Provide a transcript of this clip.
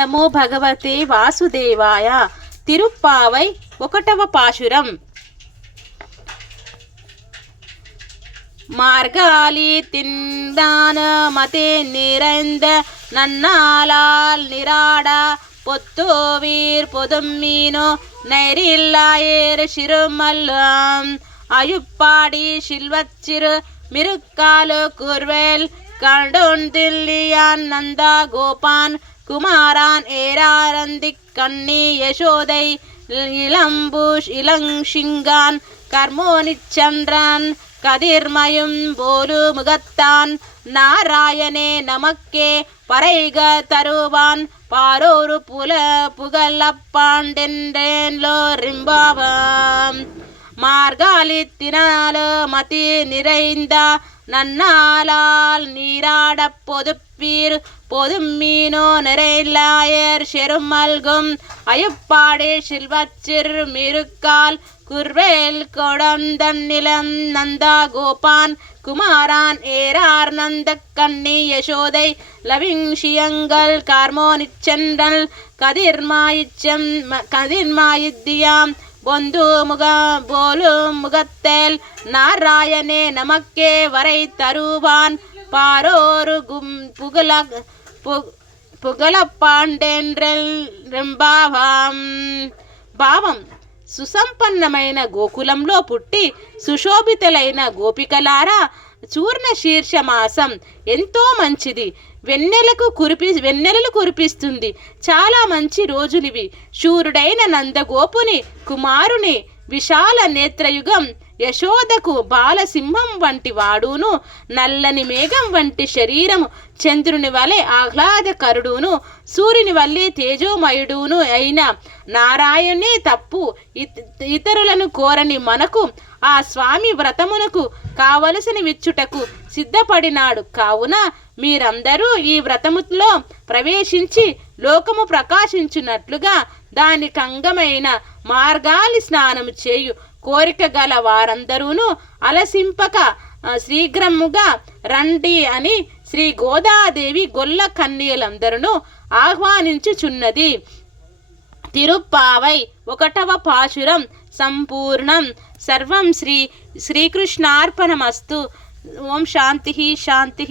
నమో భగవతే వాసుదేవాయ. తిరుప్పావై 1వ పాశురం. மார்காலி தின்றான மதே நிறைந்த நன்னாளால் நிராடா பொத்தோவீர் பொதும்மீனோ நைரில்லாயேர் சிறுமல்லம் அயுப்பாடி சில்வச்சிறு மிருக்காலு குர்வேல் கண்டொந்தில்லியான் நந்தா கோபான் குமாரான் ஏராரந்தி கண்ணி யசோதை இளம்பூஷ் இளங்கிங்கான் கர்மோனிச்சந்திரன் கதிர்மயும் போலு முகத்தான் நாராயணே நமக்கே பறைக தருவான் பாரோரு புகழப்பாண்டென்றேன்லோ ரிம்பாவம் மார்காலித்தினாலு மதி நிறைந்த நன்னாளால் நீராட பொதுப்பீர் பொதும்மீனோ நிறைலாயர் செருமல்கும் அயுப்பாடே சில்வச்சிர் மிருக்கால் குர்வேல் கொடந்தன்னிலம் நந்தா கோபான் குமாரான் ஏரார் நந்த கண்ணி யசோதை லவிங்ஷியங்கள் கார்மோனிச்சென்றல் கதிர்மாயித்தியாம் பொந்து போலு முகத்தேல் நாராயணே நமக்கே வரை தருவான் பாரோரு புகழப்பாண்டెండ్రెల్ రెంబావాం. భావం: సుసంపన్నమైన గోకులంలో పుట్టి సుశోభితులైన గోపికలారా, చూర్ణ శీర్షమాసం ఎంతో మంచిది. వెన్నెలలు కురిపిస్తుంది. చాలా మంచి రోజులివి. శూరుడైన నందగోపుని కుమారుని విశాల నేత్రయుగం యశోదకు బాలసింహం వంటి వాడును, నల్లని మేఘం వంటి శరీరము, చంద్రుని వలె ఆహ్లాదకరుడును, సూర్యుని వల్లే తేజోమయుడును అయిన నారాయణే తప్పు ఇతరులను కోరని మనకు ఆ స్వామి వ్రతమునకు కావలసిన విచ్చుటకు సిద్ధపడినాడు. కావున మీరందరూ ఈ వ్రతములో ప్రవేశించి లోకము ప్రకాశించున్నట్లుగా దానికంగమైన మార్గాలి స్నానము చేయు. కోరిక గల వారందరూను అలసింపక శీఘ్రముగా రండి అని శ్రీ గోదాదేవి గొల్ల కన్యలందరూ ఆహ్వానించుచున్నది. తిరుప్పావై 1వ పాశురం సంపూర్ణం. సర్వం శ్రీకృష్ణార్పణమస్తు. ఓం శాంతి శాంతి.